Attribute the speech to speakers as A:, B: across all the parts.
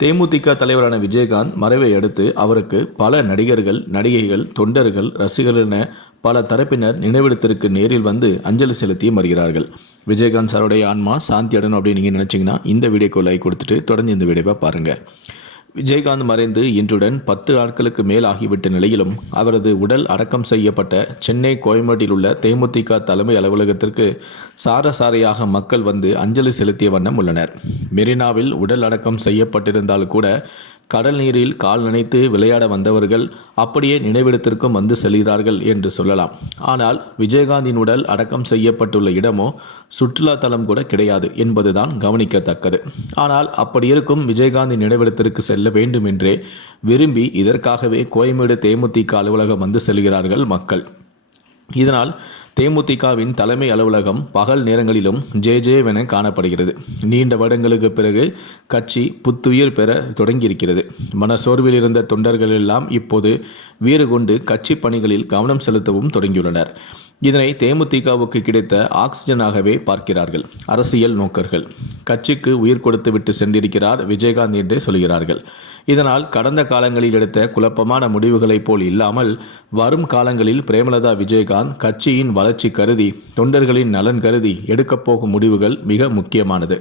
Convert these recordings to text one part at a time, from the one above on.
A: தேமுதிக தலைவரான விஜயகாந்த் மறைவை அடுத்து அவருக்கு பல நடிகர்கள் நடிகைகள் தொண்டர்கள் ரசிகர்கள் என பல தரப்பினர் நினைவிடத்திற்கு நேரில் வந்து அஞ்சலி செலுத்தி வருகிறார்கள் விஜயகாந்த் சாருடைய ஆன்மா சாந்தி அடணும் அப்படின்னு நீங்கள் நினச்சிங்கன்னா இந்த வீடியோக்கு லைக் கொடுத்துட்டு தொடர்ந்து இந்த வீடியோவை பாருங்கள் விஜயகாந்த் மறைந்து இன்றுடன் பத்து நாட்களுக்கு மேல் ஆகிவிட்ட நிலையிலும் அவரது உடல் அடக்கம் செய்யப்பட்ட சென்னை கோயம்பேட்டில் உள்ள தேமுதிக தலைமை அலுவலகத்திற்கு சாரசாரையாக மக்கள் வந்து அஞ்சலி செலுத்திய வண்ணம் உள்ளனர். மெரினாவில் உடல் அடக்கம் செய்யப்பட்டிருந்தால் கூட கடல் நீரில் கால் நனைத்து விளையாட வந்தவர்கள் அப்படியே நினைவிடத்திற்கும் வந்து செல்கிறார்கள் என்று சொல்லலாம். ஆனால் விஜயகாந்தின் உடல் அடக்கம் செய்யப்பட்டுள்ள இடமோ சுற்றுலா தலம் கூட கிடையாது என்பதுதான் கவனிக்கத்தக்கது. ஆனால் அப்படி இருக்கும் விஜயகாந்தின் நினைவிடத்திற்கு செல்ல வேண்டும் என்றே விரும்பி இதற்காகவே கோயம்பேடு தேமுதிக அலுவலகம் வந்து செல்கிறார்கள் மக்கள். இதனால் தேமுதிகவின் தலைமை அலுவலகம் பகல் நேரங்களிலும் ஜே ஜேவென காணப்படுகிறது. நீண்ட வருடங்களுக்கு பிறகு கட்சி புத்துயிர் பெற தொடங்கியிருக்கிறது. மனசோர்வில் இருந்த தொண்டர்கள் எல்லாம் இப்போது வீறு கொண்டு கட்சி பணிகளில் கவனம் செலுத்தவும் தொடங்கியுள்ளனர். இதனை தேமுதிகவுக்கு கிடைத்த ஆக்சிஜனாகவே பார்க்கிறார்கள். அரசியல் நோக்கர்கள். கட்சிக்கு உயிர் கொடுத்து விட்டு சென்றிருக்கிறார் விஜயகாந்த் என்றே சொல்கிறார்கள். இதனால் கடந்த காலங்களில் எடுத்த குழப்பமான முடிவுகளைப் போல் இல்லாமல் வரும் காலங்களில் பிரேமலதா விஜயகாந்த் கட்சியின் வளர்ச்சி கருதி தொண்டர்களின் நலன் கருதி எடுக்கப் போகும் முடிவுகள் மிக முக்கியமானது.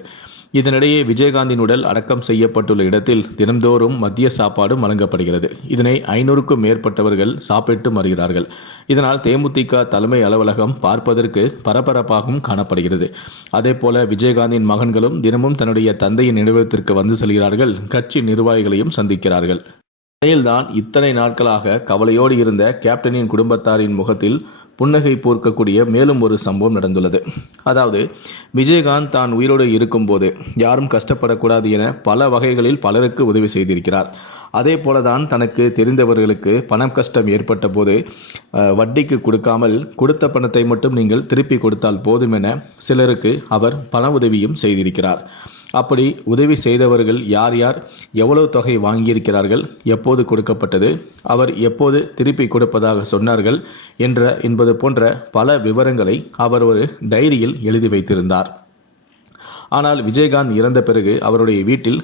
A: இதனிடையே விஜயகாந்தின் உடல் அடக்கம் செய்யப்பட்டுள்ள இடத்தில் தினந்தோறும் மதிய சாப்பாடும் வழங்கப்படுகிறது. இதனை ஐநூறுக்கும் மேற்பட்டவர்கள் சாப்பிட்டு வருகிறார்கள் இதனால் தேமுதிக தலைமை அலுவலகம் பார்ப்பதற்கு பரபரப்பாகவும் காணப்படுகிறது. அதேபோல விஜயகாந்தின் மகன்களும் தினமும் தன்னுடைய தந்தையின் நினைவிடத்திற்கு வந்து செல்கிறார்கள். கட்சி நிர்வாகிகளையும் சந்திக்கிறார்கள். இந்நிலையில்தான் இத்தனை நாட்களாக கவலையோடு இருந்த கேப்டனின் குடும்பத்தாரின் முகத்தில் புன்னகை பூர்க்கக்கூடிய மேலும் ஒரு சம்பவம் நடந்துள்ளது. அதாவது விஜயகாந்த் தான் உயிரோடு இருக்கும்போது யாரும் கஷ்டப்படக்கூடாது என பல வகைகளில் பலருக்கு உதவி செய்திருக்கிறார். அதே போல தான் தனக்கு தெரிந்தவர்களுக்கு பணம் கஷ்டம் ஏற்பட்ட போது வட்டிக்கு கொடுக்காமல் கொடுத்த பணத்தை மட்டும் நீங்கள் திருப்பி கொடுத்தால் போதும் என சிலருக்கு அவர் பண உதவியும் செய்திருக்கிறார். அப்படி உதவி செய்தவர்கள் யார் யார் எவ்வளவு தொகை வாங்கியிருக்கிறார்கள் எப்போது கொடுக்கப்பட்டது அவர் எப்போது திருப்பி கொடுப்பதாக சொன்னார்கள் என்ற என்பது போன்ற பல விவரங்களை அவர் ஒரு டைரியில் எழுதி வைத்திருந்தார். ஆனால் விஜயகாந்த் இறந்த பிறகு அவருடைய வீட்டில்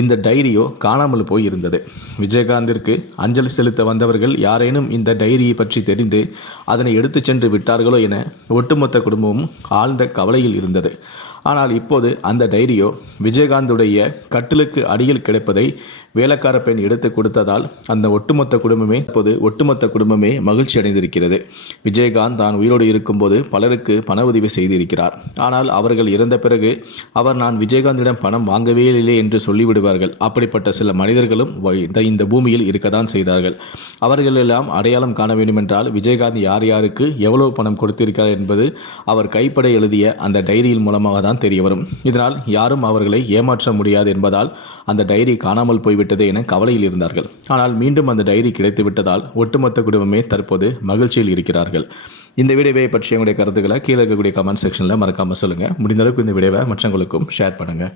A: இந்த டைரியோ காணாமல் போய் இருந்தது விஜயகாந்திற்கு அஞ்சலி செலுத்த வந்தவர்கள் யாரேனும் இந்த டைரியை பற்றி தெரிந்து அதனை எடுத்து சென்று விட்டார்களோ என ஒட்டுமொத்த குடும்பமும் ஆழ்ந்த கவலையில் இருந்தது. ஆனால் இப்போது அந்த டைரியோ விஜயகாந்துடைய கட்டிலுக்கு அடியில் கிடைப்பதை வேலைக்கார பெண் எடுத்து கொடுத்ததால் அந்த ஒட்டுமொத்த குடும்பமே இப்போது ஒட்டுமொத்த குடும்பமே மகிழ்ச்சி அடைந்திருக்கிறது. விஜயகாந்த் தான் உயிரோடு இருக்கும்போது பலருக்கு பண உதவி செய்திருக்கிறார். ஆனால் அவர்கள் இறந்த பிறகு அவர் நான் விஜயகாந்திடம் பணம் வாங்கவே இல்லை என்று சொல்லிவிடுவார்கள். அப்படிப்பட்ட சில மனிதர்களும் இந்த- இந்த பூமியில் இருக்கத்தான் செய்தார்கள். அவர்களெல்லாம் அடையாளம் காண வேண்டுமென்றால் விஜயகாந்த் யார் யாருக்கு எவ்வளவு பணம் கொடுத்திருக்கிறார் என்பது அவர் கைப்பட எழுதிய அந்த டைரியின் மூலமாக தான் தெரிய தெரியவரும். இதனால் யாரும் அவர்களை ஏமாற்ற முடியாது என்பதால் அந்த டைரி காணாமல் போய்விட்டது என கவலையில் இருந்தார்கள். ஆனால் மீண்டும் அந்த டைரி கிடைத்து விட்டதால் ஒட்டுமொத்த குடும்பமே தற்போது மகிழ்ச்சியில் இருக்கிறார்கள். இந்த வீடியோவை பற்றி உங்களுடைய கருத்துக்களை கீழே இருக்கக்கூடிய கமெண்ட் செக்ஷனில் மறக்காமல் சொல்லுங்கள் முடிந்த அளவுக்கு இந்த வீடியோவை மற்றவங்களுக்கும் ஷேர் பண்ணுங்கள்